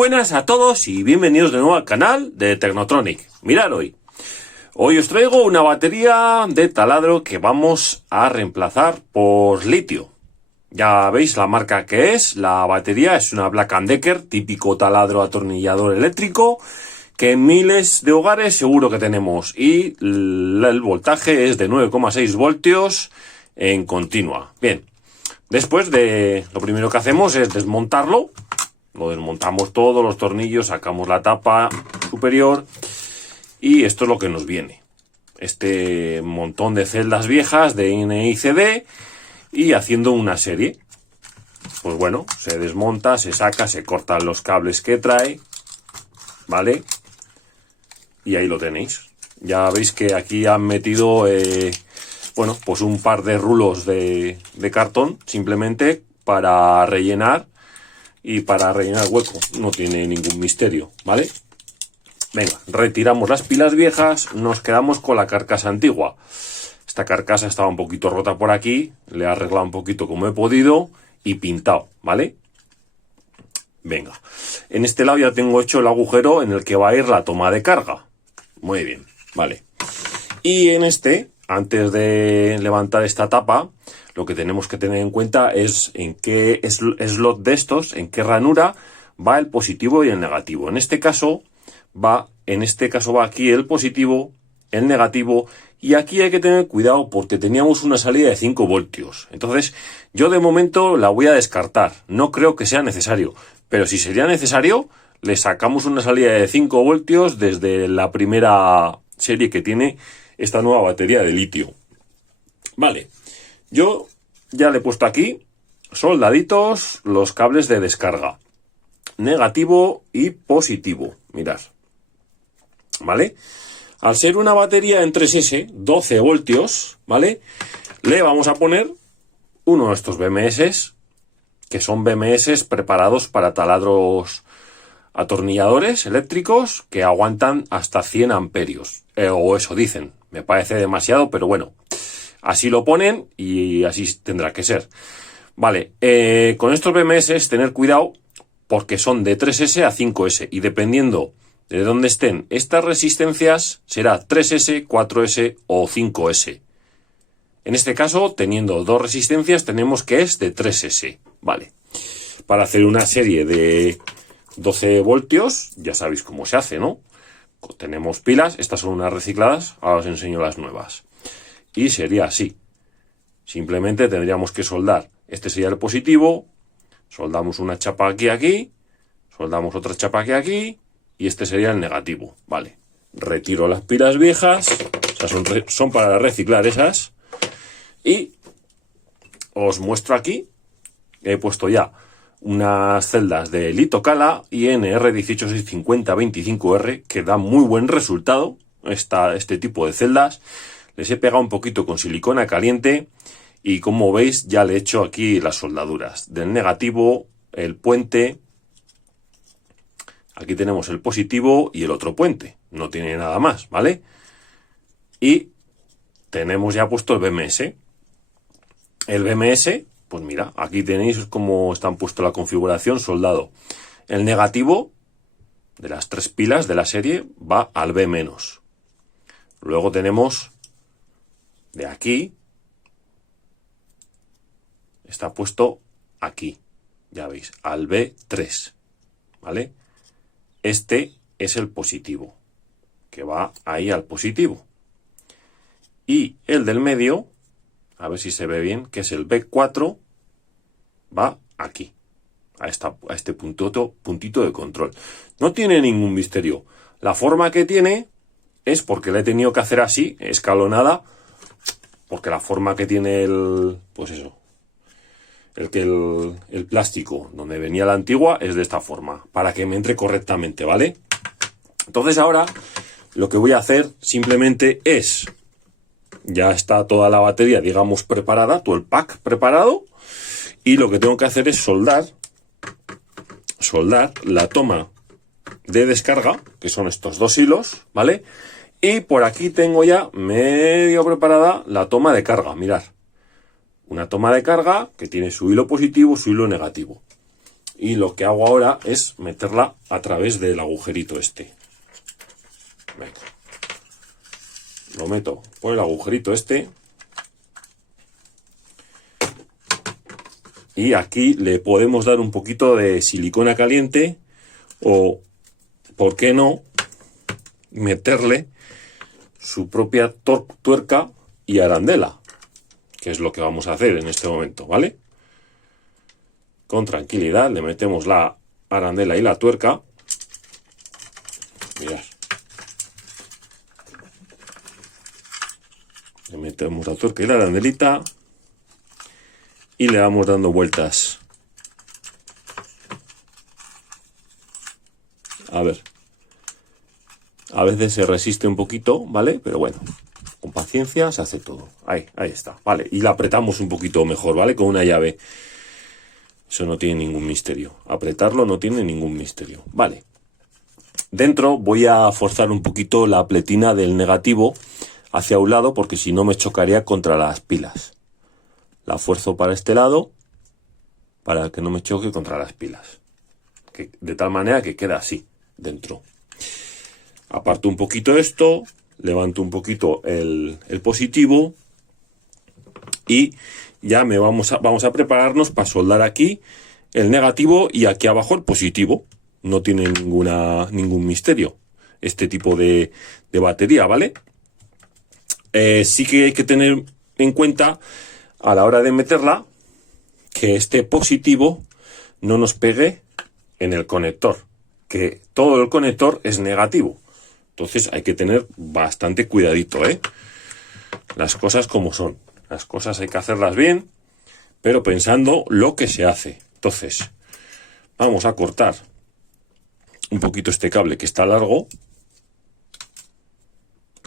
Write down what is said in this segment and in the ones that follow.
buenas a todos y bienvenidos de nuevo al canal de Tecnotronic. Mirad hoy os traigo una batería de taladro que vamos a reemplazar por litio. Ya veis la marca que es, la batería es una Black & Decker, típico taladro atornillador eléctrico, que en miles de hogares seguro que tenemos, y el voltaje es de 9,6 voltios en continua. Bien, después lo primero que hacemos es desmontarlo. Lo desmontamos todos los tornillos, sacamos la tapa superior y esto es lo que nos viene. Este montón de celdas viejas de NICD y haciendo una serie. Pues bueno, se desmonta, se saca, se cortan los cables que trae, ¿vale? Y ahí lo tenéis. Ya veis que aquí han metido, bueno, pues un par de rulos de cartón simplemente para rellenar. Y para rellenar el hueco, no tiene ningún misterio, ¿vale? Venga, retiramos las pilas viejas, nos quedamos con la carcasa antigua. Esta carcasa estaba un poquito rota por aquí, le he arreglado un poquito como he podido y pintado, ¿vale? Venga, en este lado ya tengo hecho el agujero en el que va a ir la toma de carga. Muy bien, vale. Y en este, antes de levantar esta tapa, lo que tenemos que tener en cuenta es en qué slot de estos, en qué ranura va el positivo y el negativo. En este caso va aquí el positivo, el negativo, y aquí hay que tener cuidado porque teníamos una salida de 5 voltios. Entonces, yo de momento la voy a descartar. No creo que sea necesario, pero si sería necesario, le sacamos una salida de 5 voltios desde la primera serie que tiene esta nueva batería de litio. Vale. Yo ya le he puesto aquí soldaditos los cables de descarga, negativo y positivo, mirad, ¿vale? Al ser una batería en 3S, 12 voltios, ¿vale? Le vamos a poner uno de estos BMS, que son BMS preparados para taladros atornilladores eléctricos que aguantan hasta 100 amperios, o eso dicen, me parece demasiado, pero bueno. Así lo ponen y así tendrá que ser. Vale, con estos BMS tener cuidado porque son de 3S a 5S y dependiendo de dónde estén estas resistencias será 3S, 4S o 5S. En este caso, teniendo dos resistencias, tenemos que es de 3S. Vale, para hacer una serie de 12 voltios, ya sabéis cómo se hace, ¿no? Tenemos pilas, estas son unas recicladas, ahora os enseño las nuevas. Y sería así. Simplemente tendríamos que soldar. Este sería el positivo. Soldamos una chapa aquí. Soldamos otra chapa aquí. Y este sería el negativo. Vale. Retiro las pilas viejas. O sea, son para reciclar esas. Y os muestro aquí. He puesto ya unas celdas de Litocala INR 18650-25R que dan muy buen resultado. Este tipo de celdas. Les he pegado un poquito con silicona caliente y como veis ya le he hecho aquí las soldaduras del negativo, el puente. Aquí tenemos el positivo y el otro puente. No tiene nada más, ¿vale? Y tenemos ya puesto el BMS. El BMS, pues mira, aquí tenéis cómo están puesto la configuración soldado. El negativo de las 3 pilas de la serie va al B-. Luego tenemos de aquí, está puesto aquí, ya veis, al B3, ¿vale? Este es el positivo, que va ahí al positivo. Y el del medio, a ver si se ve bien, que es el B4, va aquí, a este puntito de control. No tiene ningún misterio. La forma que tiene es porque le he tenido que hacer así, escalonada, porque la forma que tiene el plástico donde venía la antigua es de esta forma, para que me entre correctamente, ¿vale? Entonces ahora lo que voy a hacer simplemente es, ya está toda la batería, digamos, preparada, todo el pack preparado, y lo que tengo que hacer es soldar la toma de descarga, que son estos dos hilos, ¿vale? Y por aquí tengo ya medio preparada la toma de carga, mirad. Una toma de carga que tiene su hilo positivo, su hilo negativo. Y lo que hago ahora es meterla a través del agujerito este. Venga. Lo meto por el agujerito este. Y aquí le podemos dar un poquito de silicona caliente o, ¿por qué no?, meterle su propia tuerca y arandela, que es lo que vamos a hacer en este momento, ¿vale? Con tranquilidad le metemos la arandela y la tuerca. Mirad. Le metemos la tuerca y la arandelita y le vamos dando vueltas. A ver. A veces se resiste un poquito, ¿vale? Pero bueno, con paciencia se hace todo. Ahí está, ¿vale? Y la apretamos un poquito mejor, ¿vale? Con una llave. Eso no tiene ningún misterio. Apretarlo no tiene ningún misterio. Vale. Dentro voy a forzar un poquito la pletina del negativo hacia un lado, porque si no me chocaría contra las pilas. La fuerzo para este lado para que no me choque contra las pilas. De tal manera que queda así, dentro. Aparto un poquito esto, levanto un poquito el positivo y ya vamos a prepararnos para soldar aquí el negativo y aquí abajo el positivo. No tiene ningún misterio este tipo de batería, ¿vale? Sí que hay que tener en cuenta a la hora de meterla que este positivo no nos pegue en el conector, que todo el conector es negativo. Entonces hay que tener bastante cuidadito, ¿eh? Las cosas como son. Las cosas hay que hacerlas bien, pero pensando lo que se hace. Entonces, vamos a cortar un poquito este cable que está largo.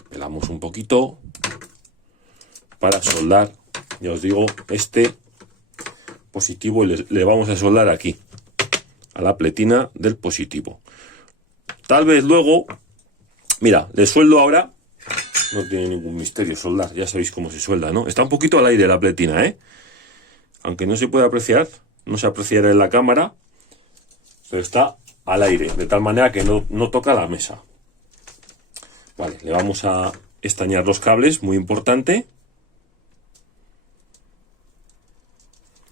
Pelamos un poquito para soldar, ya os digo, este positivo le vamos a soldar aquí, a la pletina del positivo. Tal vez luego, mira, le sueldo ahora, no tiene ningún misterio soldar, ya sabéis cómo se suelda, ¿no? Está un poquito al aire la pletina, ¿eh? Aunque no se puede apreciar, no se apreciará en la cámara, pero está al aire, de tal manera que no toca la mesa. Vale, le vamos a estañar los cables, muy importante.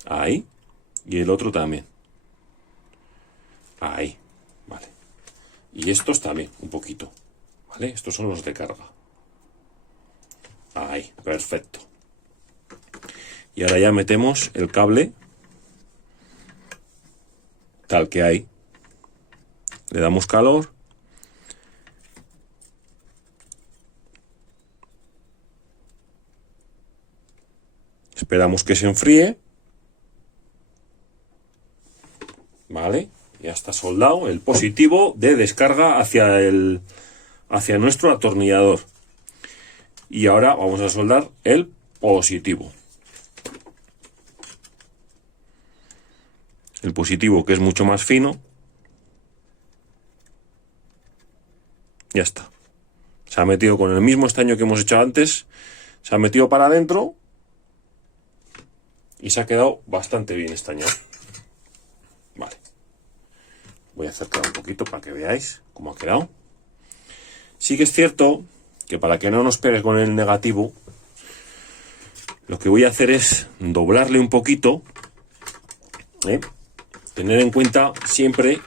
Ahí. Y el otro también. Ahí. Vale. Y estos también, un poquito. ¿Vale? Estos son los de carga. Ahí, perfecto. Y ahora ya metemos el cable tal que hay. Le damos calor. Esperamos que se enfríe. Vale, ya está soldado el positivo de descarga hacia nuestro atornillador. Y ahora vamos a soldar el positivo. El positivo, que es mucho más fino. Ya está. Se ha metido con el mismo estaño que hemos hecho antes. Se ha metido para adentro. Y se ha quedado bastante bien estañado. Vale. Voy a acercar un poquito para que veáis cómo ha quedado. Sí que es cierto que para que no nos pegue con el negativo, lo que voy a hacer es doblarle un poquito. Tener en cuenta siempre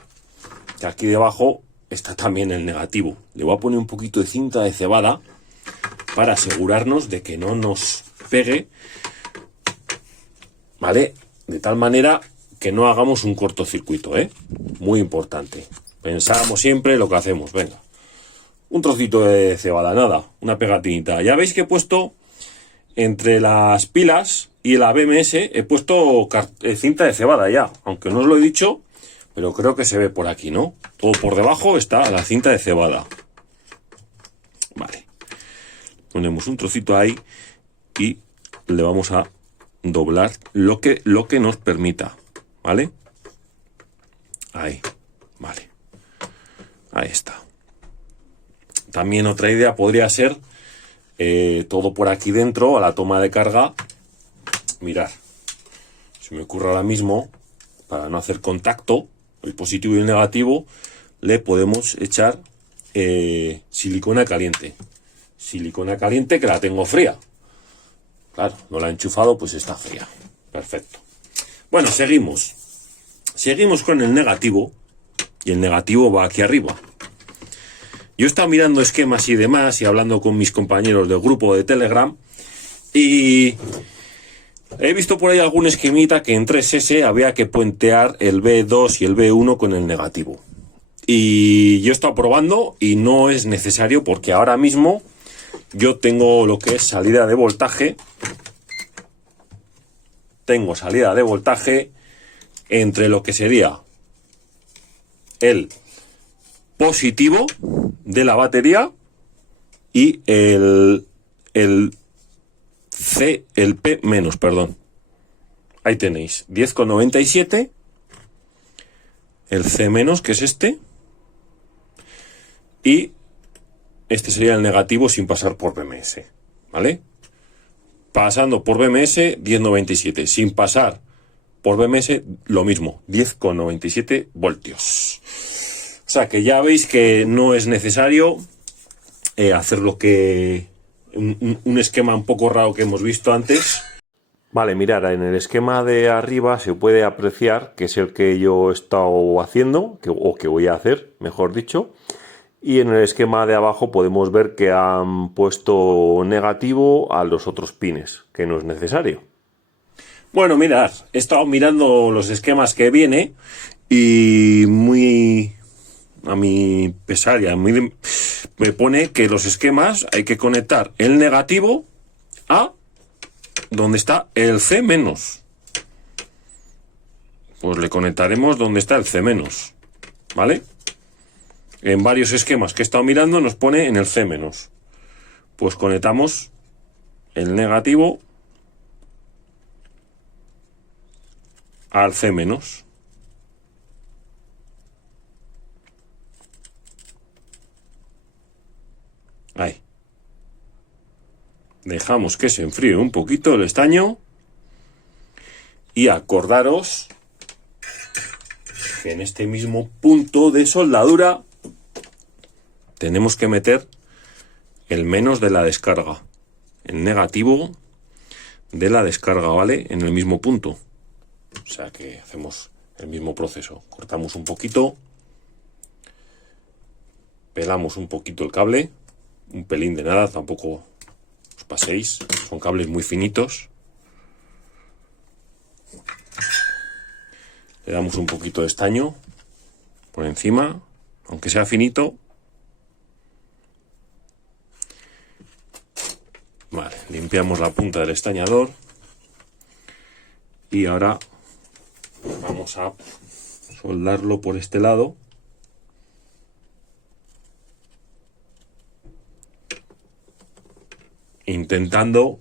que aquí debajo está también el negativo. Le voy a poner un poquito de cinta de cebada para asegurarnos de que no nos pegue, ¿vale? De tal manera que no hagamos un cortocircuito, ¿eh? Muy importante. Pensamos siempre lo que hacemos. Venga, un trocito de cebada, nada, una pegatinita. Ya veis que he puesto entre las pilas y la BMS, he puesto cinta de cebada ya, aunque no os lo he dicho, pero creo que se ve por aquí, ¿no? Todo por debajo está la cinta de cebada. Vale. Ponemos un trocito ahí y le vamos a doblar lo que nos permita, ¿vale? Ahí, vale. Ahí está. También otra idea podría ser todo por aquí dentro, a la toma de carga. Mirad, se me ocurre ahora mismo para no hacer contacto, el positivo y el negativo, le podemos echar silicona caliente. Silicona caliente que la tengo fría. Claro, no la he enchufado, pues está fría. Perfecto. Bueno, seguimos. Seguimos con el negativo. Y el negativo va aquí arriba. Yo he estado mirando esquemas y demás y hablando con mis compañeros del grupo de Telegram. Y he visto por ahí algún esquemita que en 3S había que puentear el B2 y el B1 con el negativo. Y yo he estado probando y no es necesario porque ahora mismo yo tengo lo que es salida de voltaje. Tengo salida de voltaje entre lo que sería el positivo de la batería y el P menos, perdón. Ahí tenéis, 10,97. El C menos, que es este. Y este sería el negativo sin pasar por BMS, ¿vale? Pasando por BMS, 10,97. Sin pasar por BMS, lo mismo, 10,97 voltios. O sea que ya veis que no es necesario hacer lo que... Un esquema un poco raro que hemos visto antes. Vale, mirad, en el esquema de arriba se puede apreciar, que es el que yo he estado haciendo, o que voy a hacer, mejor dicho. Y en el esquema de abajo podemos ver que han puesto negativo a los otros pines, que no es necesario. Bueno, mirad, he estado mirando los esquemas que viene y muy a mi pesar ya me pone que los esquemas hay que conectar el negativo a donde está el C menos. Pues le conectaremos donde está el C menos, ¿vale? En varios esquemas que he estado mirando nos pone en el C menos. Pues conectamos el negativo al C menos. Ahí. Dejamos que se enfríe un poquito el estaño. Y acordaros que en este mismo punto de soldadura tenemos que meter el menos de la descarga. El negativo de la descarga, ¿vale? En el mismo punto. O sea que hacemos el mismo proceso. Cortamos un poquito. Pelamos un poquito el cable. Un pelín de nada, tampoco os paséis. Son cables muy finitos. Le damos un poquito de estaño por encima, aunque sea finito. Vale, limpiamos la punta del estañador. Y ahora vamos a soldarlo por este lado. Intentando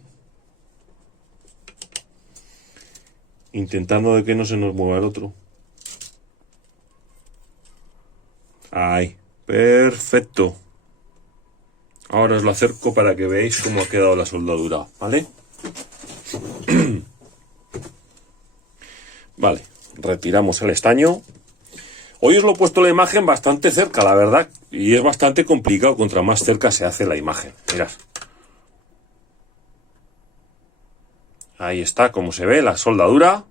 de que no se nos mueva el otro. Ahí, perfecto. Ahora os lo acerco para que veáis cómo ha quedado la soldadura, ¿vale? Vale, retiramos el estaño. Hoy os lo he puesto la imagen bastante cerca, la verdad, y es bastante complicado contra más cerca se hace la imagen. Mirad. Ahí está, como se ve, la soldadura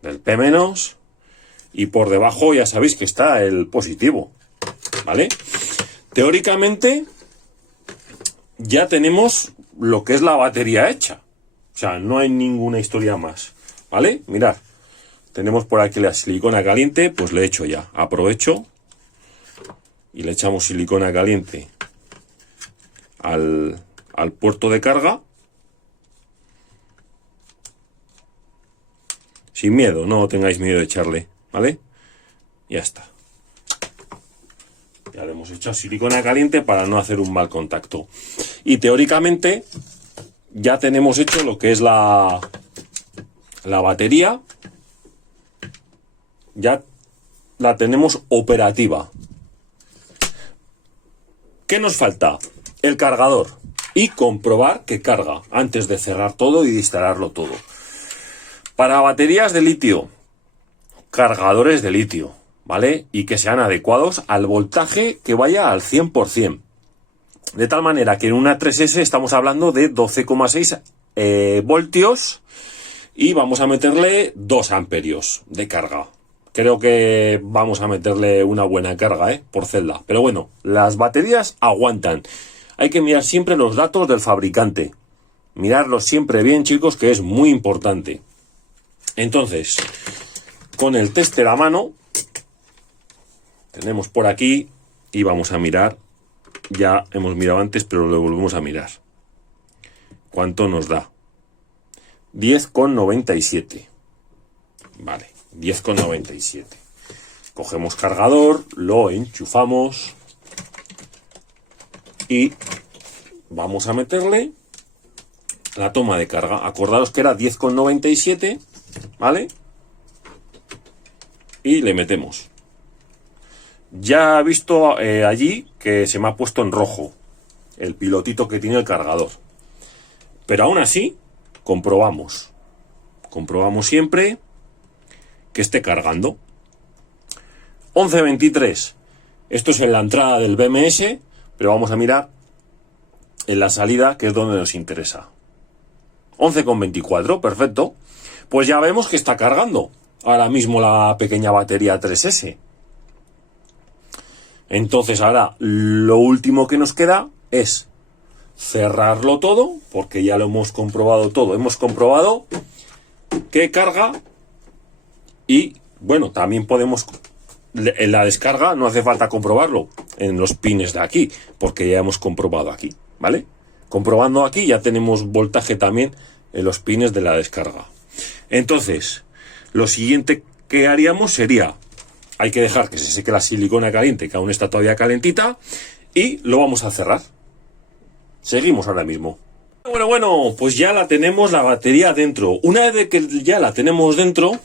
del P-, y por debajo ya sabéis que está el positivo, ¿vale? Teóricamente ya tenemos lo que es la batería hecha, o sea, no hay ninguna historia más, ¿vale? Mirad, tenemos por aquí la silicona caliente, pues le he hecho ya, aprovecho y le echamos silicona caliente al puerto de carga. Sin miedo, no tengáis miedo de echarle, ¿vale? Ya está. Ya le hemos echado silicona caliente para no hacer un mal contacto. Y teóricamente ya tenemos hecho lo que es la batería. Ya la tenemos operativa. ¿Qué nos falta? El cargador. Y comprobar que carga antes de cerrar todo y de instalarlo todo. Para baterías de litio, cargadores de litio, ¿vale? Y que sean adecuados al voltaje que vaya al 100%. De tal manera que en una 3S estamos hablando de 12,6 voltios y vamos a meterle 2 amperios de carga. Creo que vamos a meterle una buena carga, por celda. Pero bueno, las baterías aguantan. Hay que mirar siempre los datos del fabricante. Mirarlos siempre bien, chicos, que es muy importante. Entonces, con el tester a mano, tenemos por aquí y vamos a mirar. Ya hemos mirado antes, pero lo volvemos a mirar. ¿Cuánto nos da? 10,97. Vale, 10,97. Cogemos cargador, lo enchufamos y vamos a meterle la toma de carga. Acordaros que era 10,97, ¿vale? Y le metemos. Ya he visto allí que se me ha puesto en rojo el pilotito que tiene el cargador. Pero aún así, comprobamos. Comprobamos siempre que esté cargando. 11,23. Esto es en la entrada del BMS, pero vamos a mirar en la salida, que es donde nos interesa. 11,24, perfecto. Pues ya vemos que está cargando ahora mismo la pequeña batería 3S. Entonces ahora lo último que nos queda es cerrarlo todo, porque ya lo hemos comprobado todo. Hemos comprobado que carga y, bueno, también podemos, en la descarga no hace falta comprobarlo en los pines de aquí, porque ya hemos comprobado aquí, ¿vale? Comprobando aquí ya tenemos voltaje también en los pines de la descarga. Entonces, lo siguiente que haríamos sería, hay que dejar que se seque la silicona caliente, que aún está todavía calentita, y lo vamos a cerrar. Seguimos ahora mismo. Bueno, pues ya la tenemos la batería dentro. Una vez que ya la tenemos dentro,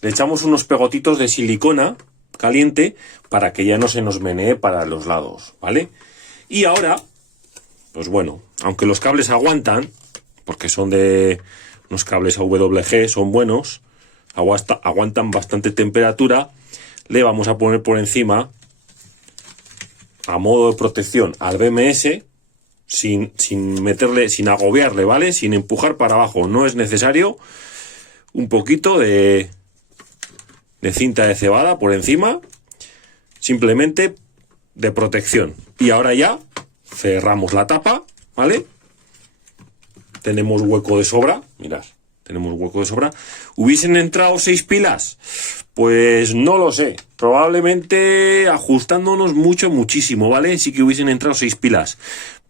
le echamos unos pegotitos de silicona caliente para que ya no se nos menee para los lados, ¿vale? Y ahora, pues bueno, aunque los cables aguantan, porque son de unos cables AWG, son buenos, aguantan bastante temperatura, le vamos a poner por encima, a modo de protección, al BMS, sin meterle, sin agobiarle, ¿vale? Sin empujar para abajo, no es necesario, un poquito de cinta de cebada por encima, simplemente de protección. Y ahora ya cerramos la tapa, ¿vale? Tenemos hueco de sobra, mirad, tenemos hueco de sobra. ¿Hubiesen entrado 6 pilas? Pues no lo sé, probablemente ajustándonos muchísimo, ¿vale? Sí que hubiesen entrado 6 pilas,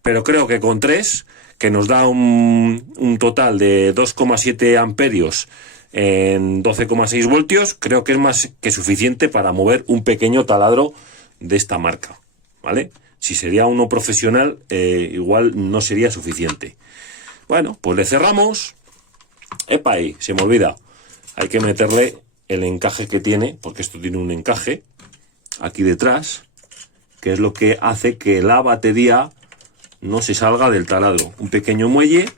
pero creo que con 3, que nos da un total de 2,7 amperios en 12,6 voltios, creo que es más que suficiente para mover un pequeño taladro de esta marca, ¿vale? Si sería uno profesional, igual no sería suficiente. Bueno, pues le cerramos. ¡Epa! Ahí, se me olvida. Hay que meterle el encaje que tiene, porque esto tiene un encaje aquí detrás, que es lo que hace que la batería no se salga del taladro. Un pequeño muelle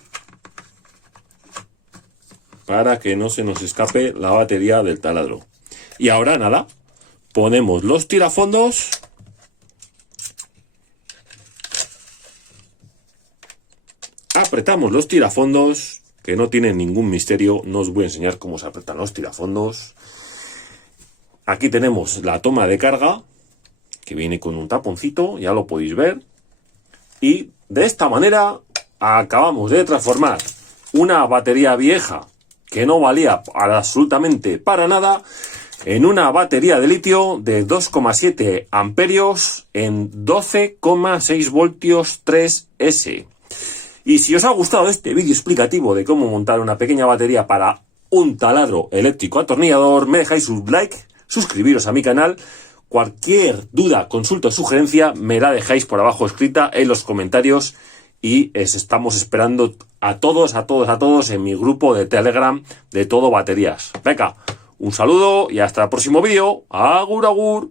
para que no se nos escape la batería del taladro. Y ahora nada, ponemos los tirafondos, apretamos los tirafondos, que no tienen ningún misterio, no os voy a enseñar cómo se apretan los tirafondos. Aquí tenemos la toma de carga, que viene con un taponcito, ya lo podéis ver. Y de esta manera acabamos de transformar una batería vieja, que no valía absolutamente para nada, en una batería de litio de 2,7 amperios en 12,6 voltios 3S. Y si os ha gustado este vídeo explicativo de cómo montar una pequeña batería para un taladro eléctrico atornillador, me dejáis un like, suscribiros a mi canal. Cualquier duda, consulta o sugerencia me la dejáis por abajo escrita en los comentarios y estamos esperando a todos en mi grupo de Telegram de Todo Baterías. Venga, un saludo y hasta el próximo vídeo. Agur, agur.